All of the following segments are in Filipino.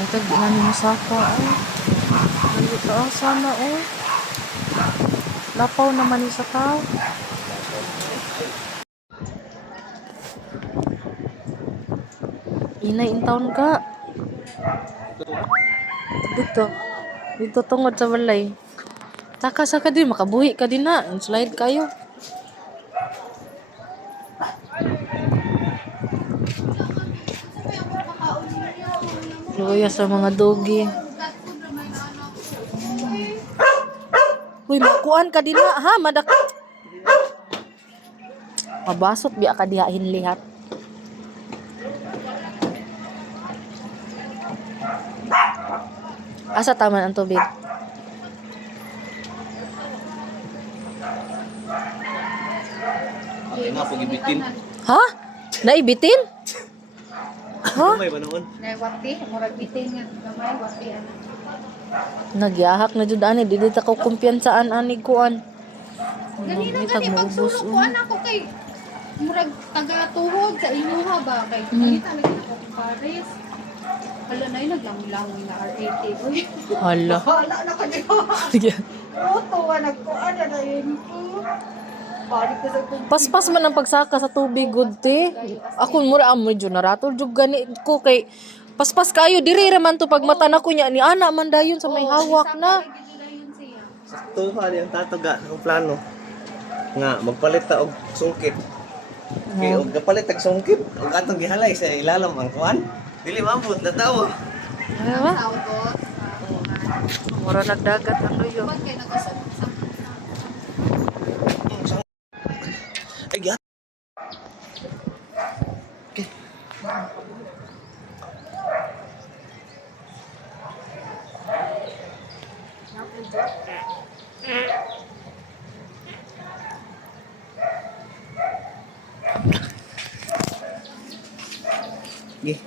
Natag na ni Masaka ay. Dito sana oh. Lapaw naman ni sa tao. Inay in town ka. Dito. Dito tungod sa balay. Takas ka din makabuhi ka din na. Slide kayo. Luya sa mga dogi. Uy, makuan ka din na ha, madak. Mabasot biya ka diha hinlihat. Asa taman ang tubig? Nga pag ibitin. Ha? Naibitin? Ha? May ba noon? Wati, murag bitin nga gamay wati ana. Nagyahak na jud ani dili ta ko kumpiyansaan ani kuan. Ganina Itag gani maubos. pagsulok ko anak ko kay murag taga-tuhod sa inyuha ba kay pangita lagi na ko Paris. Hala na yun, naglangoy-langoy na R80. Uy, Hala. hala na ko niyo. Tuwa, nagkuan na yun ko. Balik ko sa kong Paspas man ang pagsaka sa tubig good te. Ako mura ang medyo narator jud gani ko kay paspas kayo diri ra man to pag mata na ko nya ni ana man dayon sa may hawak na. Sakto ha yung tataga ng plano. Nga magpalit ta og sungkit. Kay og gapalit og sungkit, og atong gihalay sa ilalim ang kuan. Dili maabot na tao. Ano ba? Saudos. Mura nagdagat ang luyo. Ba't kayo nag-usap sa Ay gat. Okay. Okay.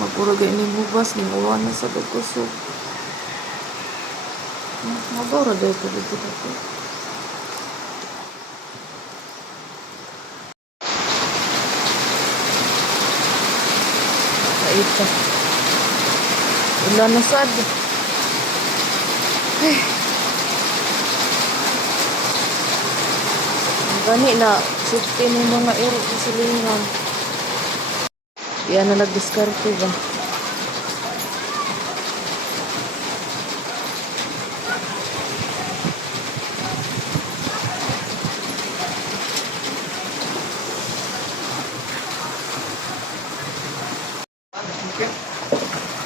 Magurag ini bugas ni uwan na sa dugusog. Magura daw ko dito dito. Kaita. Ulan na sad. Gani na safety ng mga ero sa silingan. Yan na nag-discarte ba?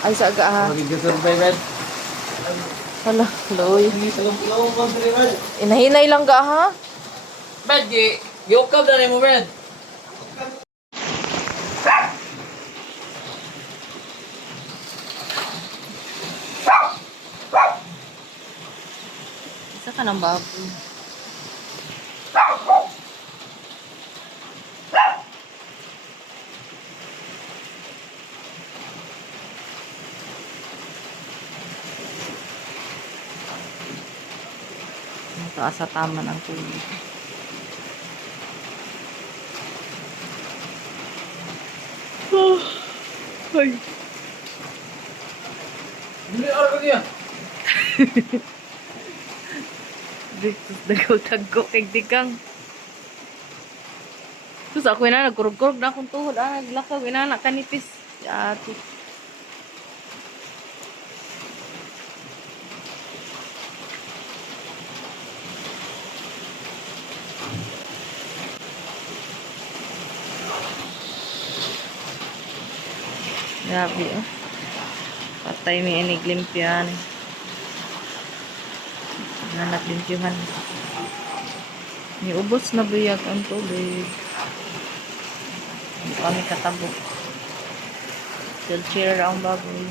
Ay sa aga ha. Hala, loy. Inahinay lang ga ha. Brad, yukab na rin mo, Brad. Isa ka ng baboy. Taas sa tama ng tubig. Ay. Hindi, araw ko niya. Dito nagaw-tago kay dikang. Sus ako na nagkurog-kurog na akong tuhod. Naglakaw inana kanipis. Ati. Grabe oh. Patay may iniglimpyan. Nanak limpyuhan. Niubos na buyag ang tubig. Hindi kami katabok. Still cheer ang baboy.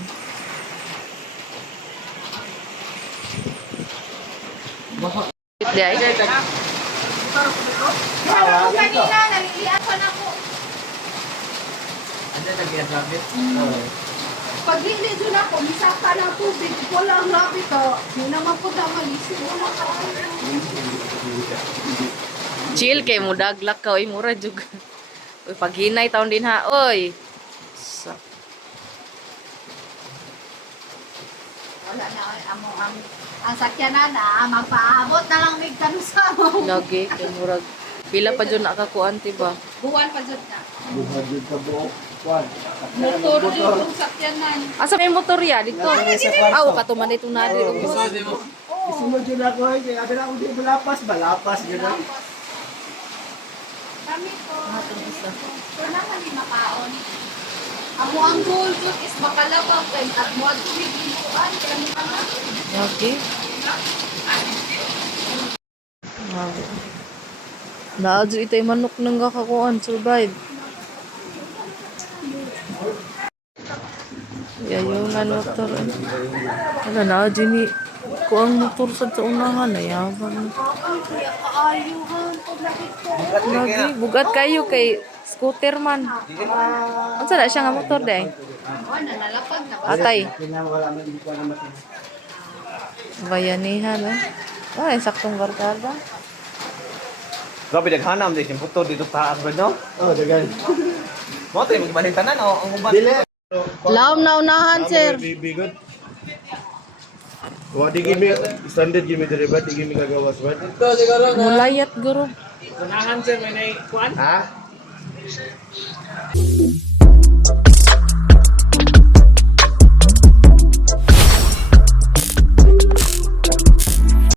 Di ay? Wala ko kanina, nalilian pa na ako. Ano na ginagabi? Pag hili dyan ako, misaka ng tubig, wala ang labi ka. Hindi naman po na malisip. Wala ka. Chill kay mo daglak ka oy mura jud. Uy paghinay taon din ha oy. Sa Wala na ang sakyanan na magpaabot na lang mig kanusa mo. lagi kay murag pila pa jud nakakuan ti ba? Buwan pa dyan na. Buhat yun sa buok. Kwan. Motor dyan yung sakyanan. Asa may motor ya dito? Aw katuman dito na di. Gusto mo? Isunod yun ako eh. Kaya abi na ako di malapas. Malapas yun na. Kami po. Ito naman ni makaon. Amo ang goal dyan is makalabang kay at mo at tumigiluan. Kaya mo ka na. Lagi. Naadyo itay manok nang kakakuan survive. Yayungan motor. Wala naadyo ni kuang motor sa unahan na yaman. Kuya kaayuhan. Paglakit ko. Lagi bugat kayo kay scooter man. Unsa na siya nga motor day? Oh, nanalapag na ba? Atay. Wala man hindi ko na matin. Bayanihan eh. Ay, saktong barkada. Grabe naghanam din yung puto dito sa taas ba no? Oh, dagan. Mo tayo magbalintanan o ang uban. Dili. Laom na unahan, sir. Bigot. Wa di gimi standard gimi diri ba di gimi kagawas ba? Ito siguro na. Mulayat guro. Unahan sir, may naikuan. Ha?